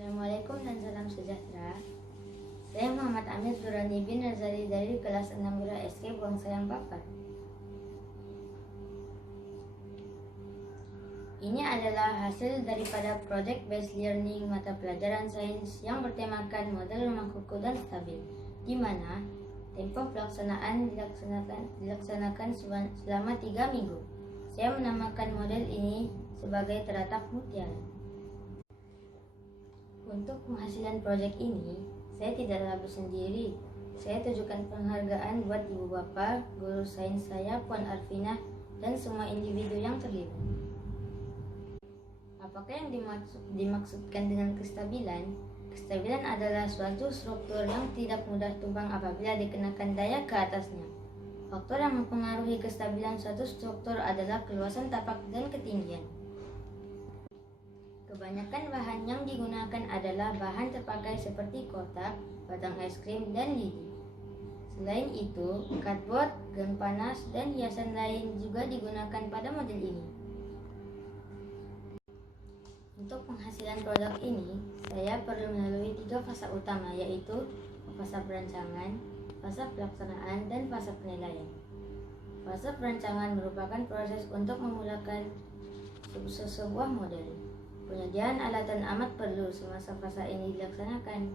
Assalamualaikum dan salam sejahtera. Saya Muhammad Amir Durrani bin Razali dari kelas 6 Wira SK Buang Sayang Papat. Ini adalah hasil daripada Project Based Learning mata pelajaran sains yang bertemakan model rumah kuku dan stabil, di mana tempo pelaksanaan dilaksanakan selama 3 minggu. Saya menamakan model ini sebagai teratak mutiara. Untuk penghasilan proyek ini, saya tidaklah bersendiri. Saya tujukan penghargaan buat ibu bapa, guru sains saya, Puan Arfinah, dan semua individu yang terlibat. Apakah yang dimaksudkan dengan kestabilan? Kestabilan adalah suatu struktur yang tidak mudah tumbang apabila dikenakan daya ke atasnya. Faktor yang mempengaruhi kestabilan suatu struktur adalah keluasan tapak dan ketinggian. Kebanyakan bahan yang digunakan adalah bahan terpakai seperti kotak, batang es krim, dan lidi. Selain itu, cardboard, gun panas, dan hiasan lain juga digunakan pada model ini. Untuk penghasilan produk ini, saya perlu melalui 3 fase utama, yaitu fase perancangan, fase pelaksanaan, dan fase penilaian. Fase perancangan merupakan proses untuk memulakan sebuah model. Penyediaan alat dan amat perlu semasa fase ini dilaksanakan.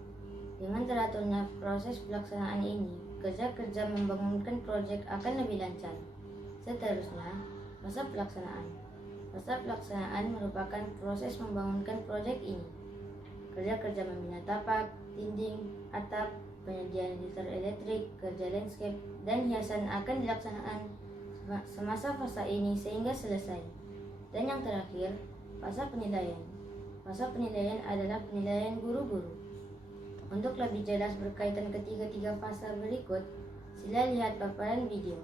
Dengan teraturnya proses pelaksanaan ini, kerja-kerja membangunkan proyek akan lebih lancar. Seterusnya, fase pelaksanaan. Fase pelaksanaan merupakan proses membangunkan proyek ini. Kerja-kerja membina tapak, dinding, atap, penyediaan liter elektrik, kerja landscape, dan hiasan akan dilaksanakan semasa fase ini sehingga selesai. Dan yang terakhir, fase penilaian. Fase penilaian adalah penilaian guru-guru. Untuk lebih jelas berkaitan ketiga fase berikut, sila lihat paparan video.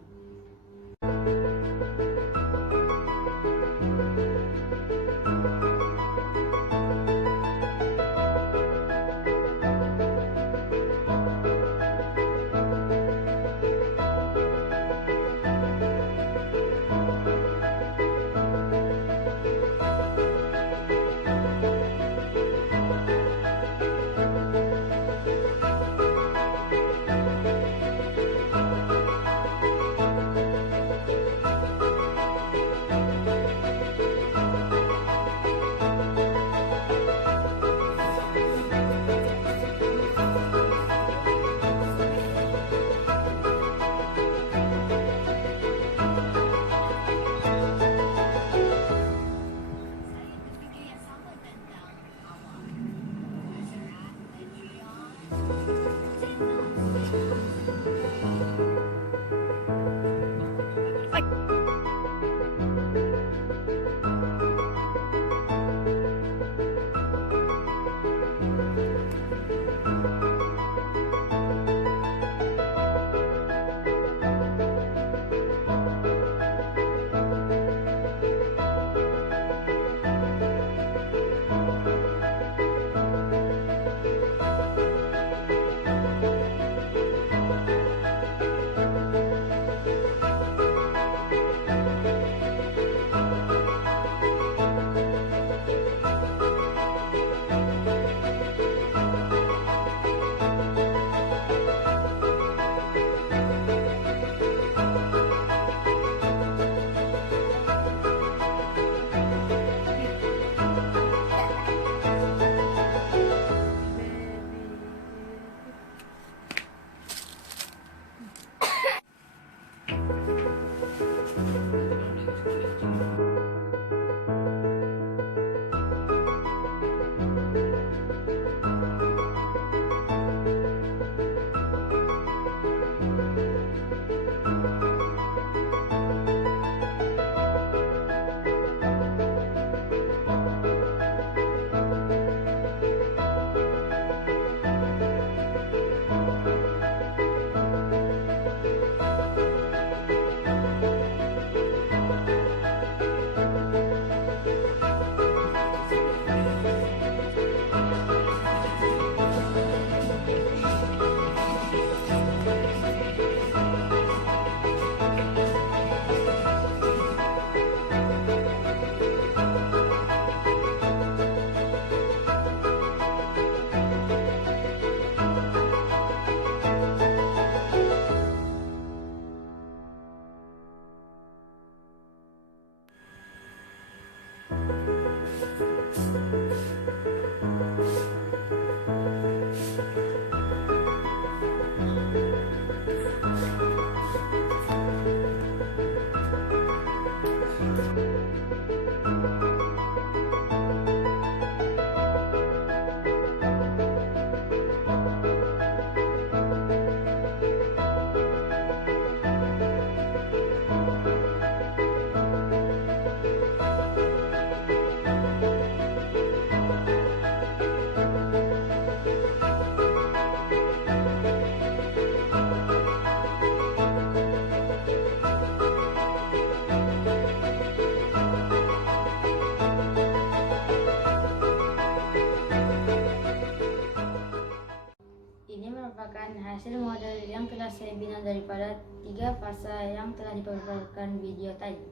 merupakan hasil model yang telah saya bina daripada 3 fasa yang telah dipaparkan video tadi.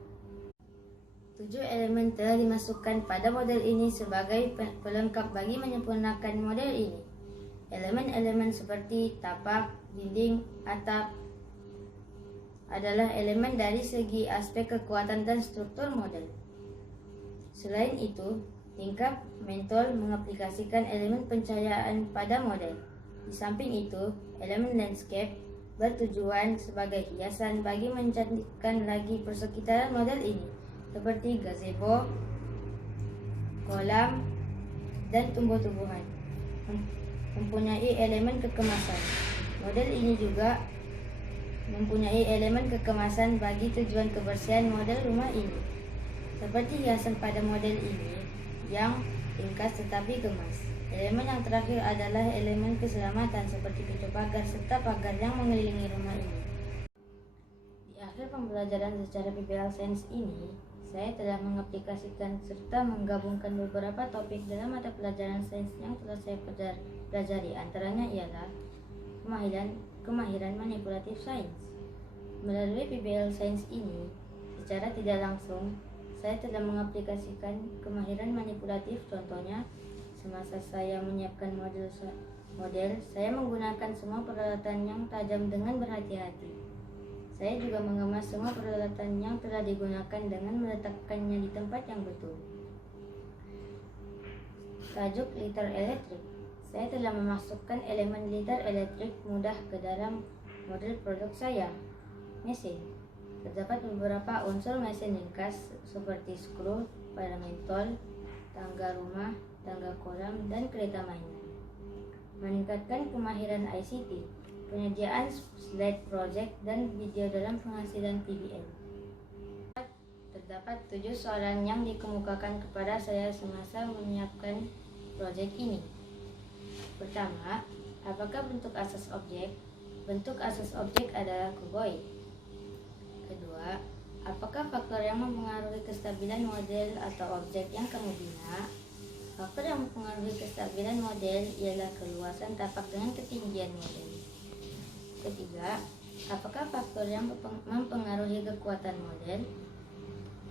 7 elemen telah dimasukkan pada model ini sebagai pelengkap bagi menyempurnakan model ini. Elemen-elemen seperti tapak, dinding, atap adalah elemen dari segi aspek kekuatan dan struktur model. Selain itu, tingkap mentol mengaplikasikan elemen pencahayaan pada model. Di samping itu, elemen landscape bertujuan sebagai hiasan bagi mencantikkan lagi persekitaran model ini, seperti gazebo, kolam, dan tumbuh-tumbuhan. Mempunyai elemen kekemasan. Model ini juga mempunyai elemen kekemasan bagi tujuan kebersihan model rumah ini, seperti hiasan pada model ini yang ringkas tetapi gemas. Elemen yang terakhir adalah elemen keselamatan seperti pintu pagar serta pagar yang mengelilingi rumah ini. Di akhir pembelajaran secara PBL Sains ini, saya telah mengaplikasikan serta menggabungkan beberapa topik dalam mata pelajaran sains yang telah saya pelajari. Antaranya ialah kemahiran manipulatif sains. Melalui PBL Sains ini, secara tidak langsung, saya telah mengaplikasikan kemahiran manipulatif. Contohnya, semasa saya menyiapkan model, saya menggunakan semua peralatan yang tajam dengan berhati-hati. Saya juga mengemas semua peralatan yang telah digunakan dengan meletakkannya di tempat yang betul. Tajuk liter elektrik. Saya telah memasukkan elemen liter elektrik mudah ke dalam model produk saya, mesin. Terdapat beberapa unsur mesin ringkas seperti skru, pada mentol, tangga rumah, tangga kolam, dan kereta mainan. Meningkatkan kemahiran ICT, penyediaan slide project dan video dalam penghasilan PBL. Terdapat 7 soalan yang dikemukakan kepada saya semasa menyiapkan proyek ini. Pertama, apakah bentuk asas objek? Bentuk asas objek adalah kuboid. Kedua, apakah faktor yang mempengaruhi kestabilan model atau objek yang kamu bina? Faktor yang mempengaruhi kestabilan model ialah keluasan tapak dengan ketinggian model. Ketiga, apakah faktor yang mempengaruhi kekuatan model?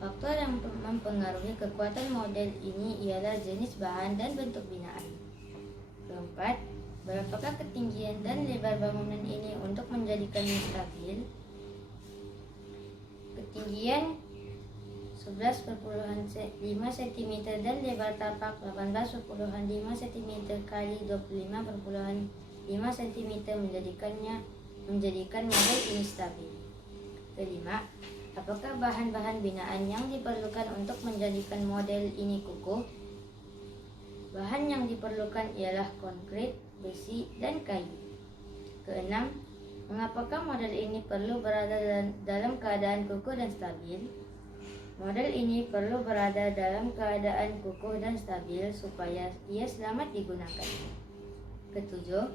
Faktor yang mempengaruhi kekuatan model ini ialah jenis bahan dan bentuk binaan. Keempat, berapakah ketinggian dan lebar bangunan ini untuk menjadikannya stabil? Ketinggian 11,5 cm dan lebar tapak 18,5 cm kali 25,5 cm menjadikan model ini stabil. Kelima, apakah bahan-bahan binaan yang diperlukan untuk menjadikan model ini kukuh? Bahan yang diperlukan ialah konkrit, besi, dan kayu. Keenam, mengapakah model ini perlu berada dalam keadaan kukuh dan stabil? Model ini perlu berada dalam keadaan kukuh dan stabil supaya ia selamat digunakan. Ketujuh,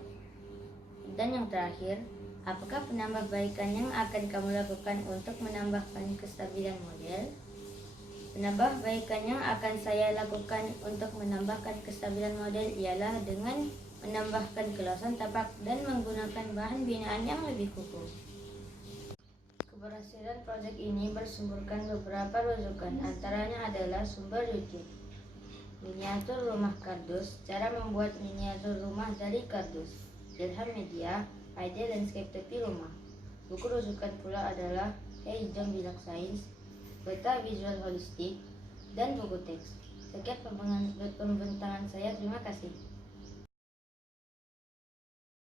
dan yang terakhir, apakah penambahbaikan yang akan kamu lakukan untuk menambahkan kestabilan model? Penambahbaikan yang akan saya lakukan untuk menambahkan kestabilan model ialah dengan menambahkan keluasan tapak dan menggunakan bahan binaan yang lebih kukuh. Keberhasilan proyek ini bersumberkan beberapa rujukan, antaranya adalah sumber YouTube, miniatur rumah kardus, cara membuat miniatur rumah dari kardus, Ilham Media, ide landscape tepi rumah. Buku rujukan pula adalah Hey Jom Bilang Sains, Peta Visual Holistik, dan buku teks. Sekian pembentangan saya, terima kasih.